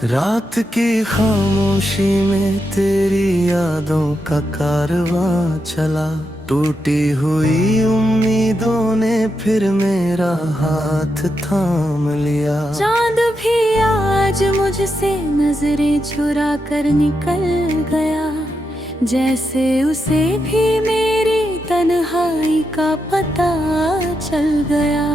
रात की खामोशी में तेरी यादों का कारवां चला। टूटी हुई उम्मीदों ने फिर मेरा हाथ थाम लिया। चांद भी आज मुझसे नजरें चुरा कर निकल गया, जैसे उसे भी मेरी तन्हाई का पता चल गया।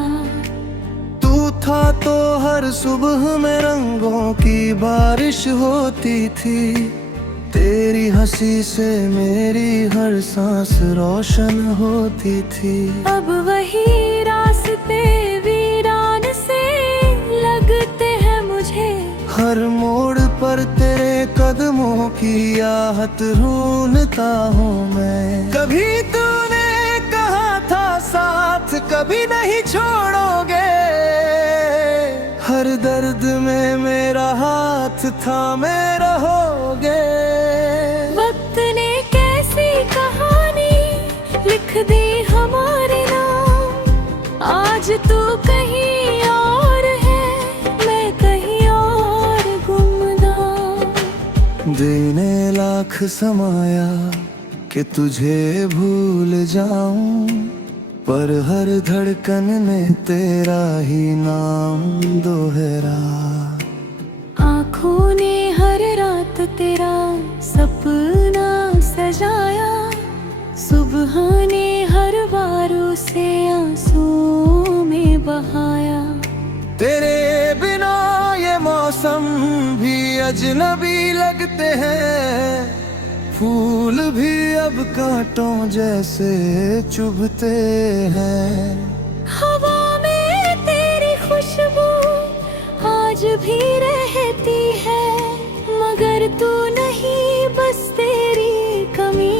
तू था तो हर सुबह में रंगों की बारिश होती थी। तेरी हंसी से मेरी हर सांस रोशन होती थी। अब वही रास्ते वीरान से लगते हैं मुझे। हर मोड़ पर तेरे कदमों की आहट ढूंढता हूँ मैं। कभी तूने कहा था साथ कभी नहीं छोड़ोगे। हर दर्द में मेरा हाथ थामे रहोगे। वक्त ने कैसी कहानी लिख दी हमारे नाम। आज तू कहीं और है, मैं कहीं और गुमनाम। देने लाख समाया कि तुझे भूल जाऊं, पर हर धड़कन ने तेरा ही नाम दोहरा। आँखों ने हर रात तेरा सपना सजाया। सुबह ने हर बार उसे आंसुओं में बहाया। तेरे बिना ये मौसम भी अजनबी लगते हैं। फूल भी अब कांटों जैसे चुभते हैं। हवा में तेरी खुशबू आज भी रहती है, मगर तू नहीं, बस तेरी कमी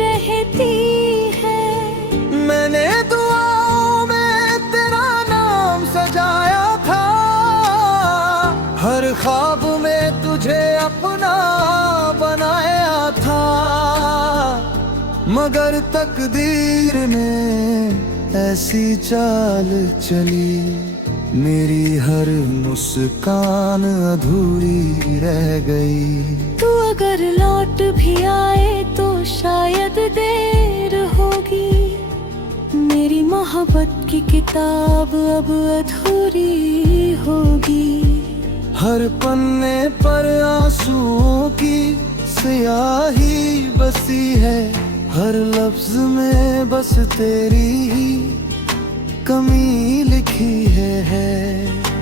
रहती है। मैंने दुआओं में तेरा नाम सजाया था। हर ख्वाब में तुझे अपना बनाया था, मगर तकदीर ने ऐसी चाल चली। मेरी हर मुस्कान अधूरी रह गई। तू अगर लौट भी आए तो शायद देर होगी। मेरी मोहब्बत की किताब अब अधूरी होगी। हर पन्ने पर आंसुओं की स्याही बसी है। हर लफ्ज में बस तेरी ही कमी लिखी है।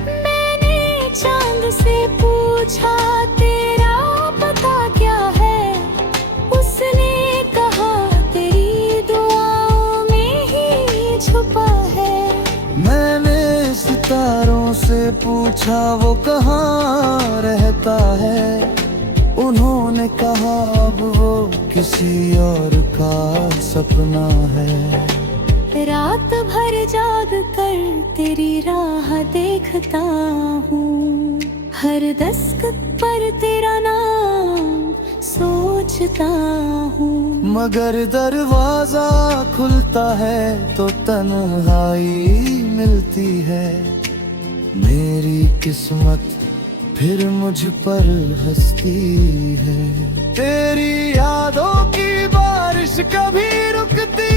मैंने चांद से पूछा तेरा पता क्या है। उसने कहा तेरी दुआओं में ही छुपा है। मैंने सितारों से पूछा वो कहाँ रहता है। उन्होंने कहा अब वो किसी और का सपना है। रात भर जाग कर तेरी राह देखता हूँ। हर दस्तक पर तेरा नाम सोचता हूँ। मगर दरवाजा खुलता है तो तन्हाई मिलती है। मेरी किस्मत फिर मुझ पर हंसती है। तेरी यादों की बारिश कभी रुकती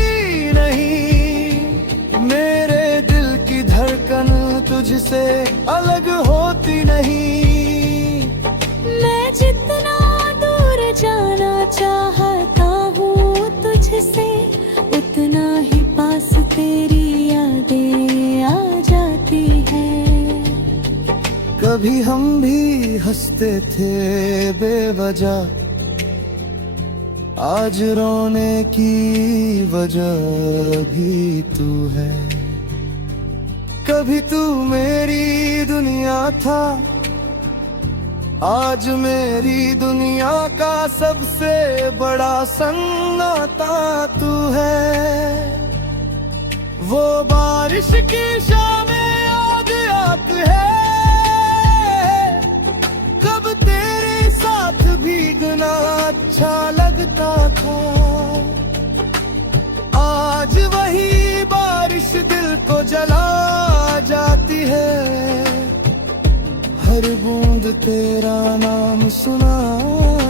नहीं। मेरे दिल की धड़कन तुझसे अलग होती नहीं। मैं जितना दूर जाना चाहता हूँ तुझसे, उतना ही पास तेरी यादें आ जाती हैं। कभी हम भी हंसते थे बेवजह, आज रोने की वजह भी तू है। कभी तू मेरी दुनिया था, आज मेरी दुनिया का सबसे बड़ा सन्नाटा तू है। वो बारिश की शामें याद आती है। कब तेरे साथ भीगना अच्छा लगता था। आज वही बारिश दिल को जला जाती है। हर बूंद तेरा नाम सुना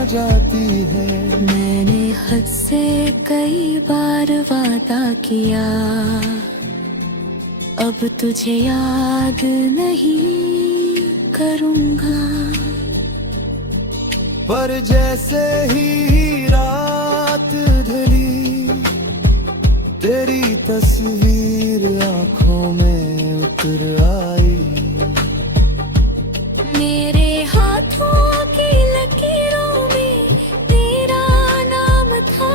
जाती है। मैंने हद से कई बार वादा किया, अब तुझे याद नहीं करूँगा। पर जैसे ही रात ढली, तेरी तस्वीर आंखों में उतर आई। मेरे हाथों की लकीरों में तेरा नाम था,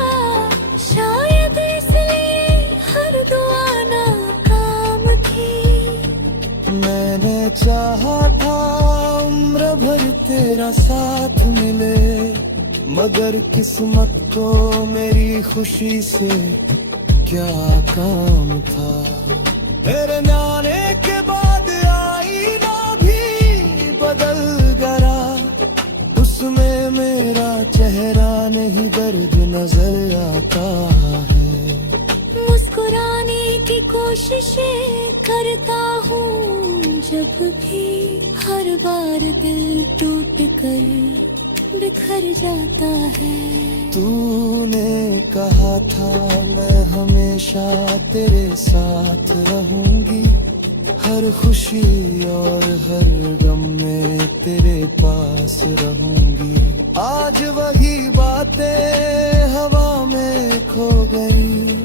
शायद इसलिए हर दुआ नाकाम थी। मैंने चाहा था उम्र भर तेरा साथ मिले, मगर किस्मत को मेरी खुशी से क्या काम था। तेरे जाने के बाद आईना भी बदल गया, उसमें मेरा चेहरा नहीं दर्द नजर आता है। मुस्कुराने की कोशिशें करता हूँ जब भी, हर बार दिल टूट कर बिखर जाता है। तूने कहा था मैं हमेशा तेरे साथ रहूंगी, हर खुशी और हर गम में तेरे पास रहूंगी। आज वही बातें हवा में खो गई,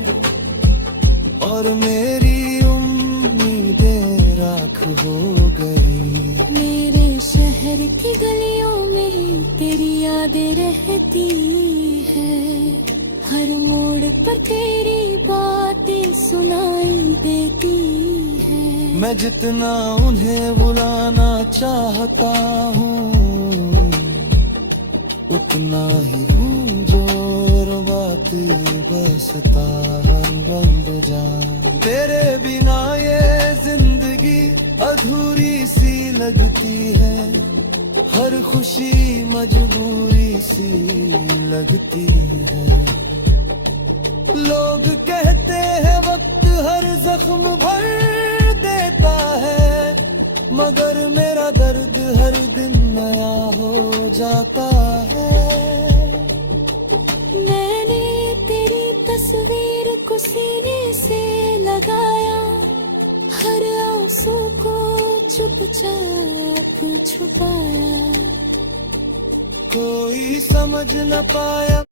और मेरी उम्मीदें राख हो गई। मेरे शहर की गलियों में तेरी यादें रहती है, हर मोड़ पर तेरी बातें सुनाई देती है। मैं जितना उन्हें बुलाना चाहता हूँ, उतना ही हूँ जो बात बसता हर बंद जान। तेरे बिना ये जिंदगी अधूरी सी लगती है, हर खुशी मजबूरी सी लगती है। लोग कहते हैं वक्त हर जख्म भर देता है, मगर मेरा दर्द हर दिन नया हो जाता है। मैंने तेरी तस्वीर को सीने से लगाया, हर आंसू को चुपचाप छुपाया। कोई समझ न पाया